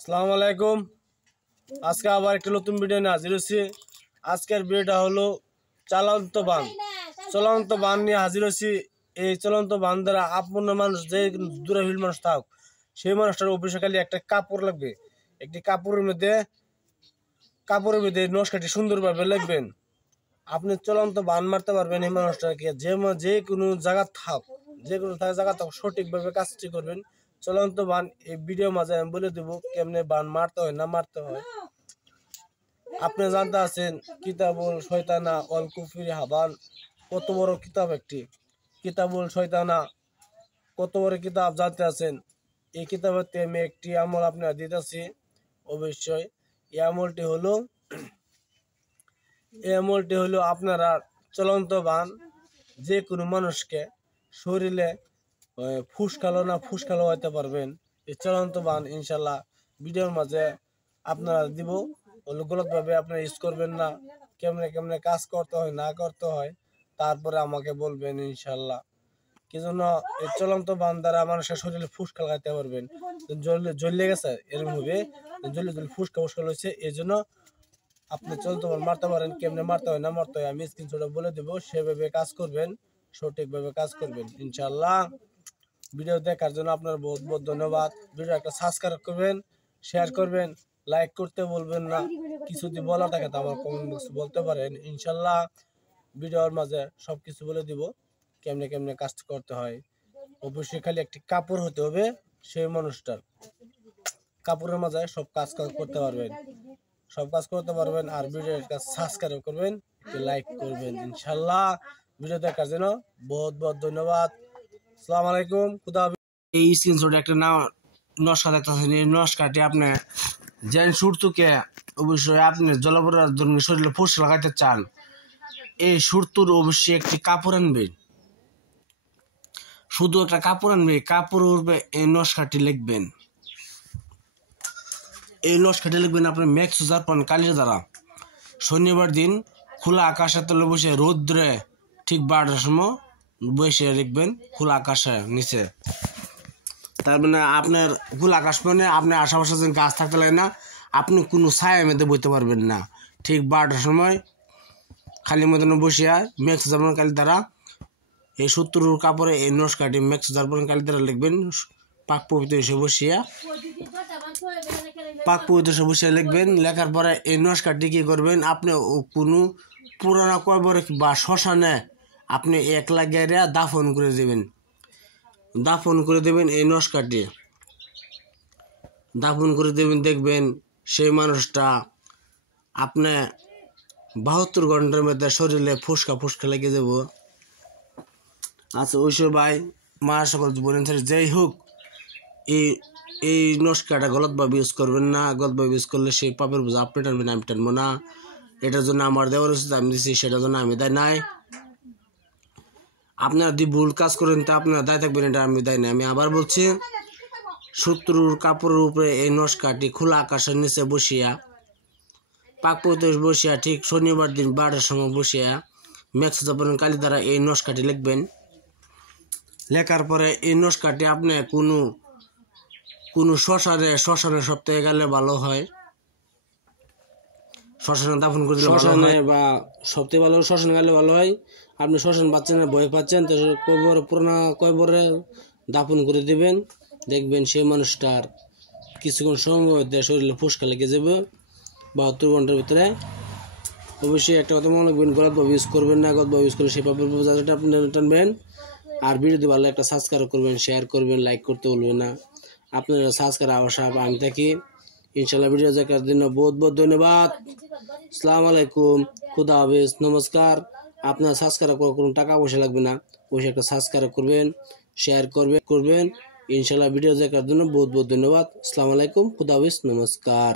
আসসালামু আলাইকুম। আজকে আবার একটা নতুন ভিডিও নিয়ে হাজির হয়েছি। আজকের ভিডিওটা হলো চলন্ত বান নিয়ে হাজির হয়েছি। এই চলন্ত বান দ্বারা আপন মানুষ যে দূরহীন মানুষ থাক, সেই মানুষটার অফিসে খালি একটা কাপড় লাগবে। একটি কাপড়ের মধ্যে নকশাটি সুন্দরভাবে লিখবেন। আপনি চলন্ত বান মারতে পারবেন এই মানুষটাকে। যে কোনো জায়গা থাক, সঠিকভাবে কাজটি করবেন। চলন্ত বান এই ভিডিওর মাঝে আমি বলে দেবো কেমনে বান মারতে হয় না মারতে হয়। আপনি জানতে আছেন কিতাবুল শয়তানা অল কুফরি হাবান, কত বড় কিতাব একটি কিতাবুল শয়তানা, কত বড় কিতাব জানতে আছেন। এই কিতাবের আমি একটি আমল আপনার দিতেছি। অবশ্যই এই আমলটি হলো আপনারা চলন্ত বান যে কোনো মানুষকে শরীরে ফুসকালো হইতে পারবেন। এই চলন্ত বান ইনশাল্লাহ ভিডিওর মাঝে আপনারা দিব। গলতভাবে আপনারা ইউজ করবেন না। কেমনে কাজ করতে হয় না করতে হয় তারপরে আমাকে বলবেন ইনশাল্লাহ। কি জন্য এই চলন্ত বান দ্বারা মানুষের শরীরে ফুসকা লাগাইতে পারবেন। জ্বলে গেছে এরকম হবে, জ্বলে ফুসকা হয়েছে, এই জন্য আপনি চলন্ত বান মারতে পারেন। কেমনে মারতে হয় না মারতে হয় আমি স্ক্রিনশটে বলে দেবো, সেভাবে কাজ করবেন, সঠিকভাবে কাজ করবেন ইনশাল্লাহ। ভিডিও দেখার জন্য আপনার বহুত বহুত ধন্যবাদ। ভিডিও একটা সাবস্ক্রাইব করবেন, শেয়ার করবেন, লাইক করতে বলবেন না। কিছু যদি বলা থাকে তো আমার কমেন্ট বক্সে বলতে পারেন ইনশাল্লাহ। ভিডিওর মাঝে সব কিছু বলে দিব কেমনে কাজ করতে হয়। অবশ্যই খালি একটি কাপড় হতে হবে, সেই মানুষটার কাপড়ের মাঝে সব কাজ করতে পারবেন। আর ভিডিওটা সাবস্ক্রাইব করবেন, লাইক করবেন ইনশাল্লাহ। ভিডিও দেখার জন্য বহুত বহুত ধন্যবাদ। আসসালামু আলাইকুম, খুদা হাফেজ। এই স্ক্রিনশটে একটা নকশা দেখতেছেন। এই নকশাটি আপনি যেন সুরতুকে অবশ্যই আপনি জলপরার জন্য শরীরে ফুস লাগাইতে চান, এই সুরতুর অবশ্যই একটি কাপড় আনবেন। শুধু একটা কাপড় আনবে, কাপড় উঠবে এই নকশাটি লিখবেন। এই নকশাটি লিখবেন আপনি ম্যাক্স জারপান কালির দ্বারা। শনিবার দিন খোলা আকাশের তলে বসে রৌদ্রে ঠিক 12টার সময় বসে লিখবেন, খোলা আকাশের নিচে। তার মানে আপনার খোলা আকাশ মানে আপনার আশেপাশে যেন গাছ থাকতে লাগে না, আপনি কোনো ছায়া মেয়েতে বইতে পারবেন না। ঠিক 12টার সময় খালি মতন বসিয়া ম্যাক্স জারপান কালি দ্বারা এই 70 কাপড়ে এই নকশাটি ম্যাক্স জারপান কালি দ্বারা লিখবেন। পাক পবিত্র এসে বসিয়া লিখবেন। লেখার পরে এই নকশাটি কি করবেন, আপনি কোনো পুরানা কবর বা শ্মশানে আপনি এক লাগিয়ে দাফন করে দেবেন। এই নকশাটি দাফন করে দেবেন। দেখবেন সেই মানুষটা আপনি 72 ঘন্টার মধ্যে শরীরে ফুসকা লেগে যাব। আচ্ছা ওইসব ভাই মা সকল বলেন যাই হোক, এই নকশাটা গলতভাবে ইউজ করবেন না। গলতভাবে ইউজ করলে সেই পাপের বোঝা আপনি টানবেন, আমি টানবো না। এটার জন্য আমার দেওয়ার উচিত, আমি দিচ্ছি, সেটার জন্য আমি দায় নাই। আপনারা যদি ভুল কাজ করেন তা আপনারা দায় থাকবেন, এটা আমি দায় নাই। আমি আবার বলছি, 70 কাপড়ের উপরে এই নকশাটি খোলা আকাশের নিচে বসিয়া পাক পবিত্র বসিয়া ঠিক শনিবার দিন 12টার সময় বসিয়া ম্যাক্স জারপান কালি দ্বারা এই নকশাটি লিখবেন। লেখার পরে এই নকশাটি আপনি কোনো শ্মশানে সপ্তাহে গেলে ভালো হয়। শ্মশানে দাফন করে দিলে শ্মশানে বা সবথেকে ভালো শ্মশানে গেলে ভালো হয়। আপনি শ্মশান পাচ্ছেন না, ভয় পাচ্ছেন, তো পুরোনো কবরে দাফন করে দিবেন। দেখবেন সেই মানুষটার কিছুক্ষণ সময় শরীরে ফুসকা লেগে যাবে 72 ঘন্টার ভিতরে। অবশ্যই একটা কথা মনে রাখবেন, গলতভাবে ইউজ করবেন না। গলতভাবে ইউজ করলে সেই পাপের বোঝাটা আপনি টানবেন। আর ভিডিওতে ভালো একটা সাবস্ক্রাইব করবেন, শেয়ার করবেন, লাইক করতে বলবেন না। আপনারা সাবস্ক্রাইব আশা আমি থাকি ইনশাল্লাহ। ভিডিও দেখার জন্য বহুত বহুত ধন্যবাদ। আসসালামু আলাইকুম, খুদা হাফেজ, নমস্কার। আপনার সাবস্ক্রাইব করার কোনো টাকা পয়সা লাগবে না, অবশ্যই একটা সাবস্ক্রাইব করবেন, শেয়ার করবেন ইনশাল্লাহ। ভিডিও দেখার জন্য বহুত বহুত ধন্যবাদ। আসসালামু আলাইকুম, খুদা হাফেজ, নমস্কার।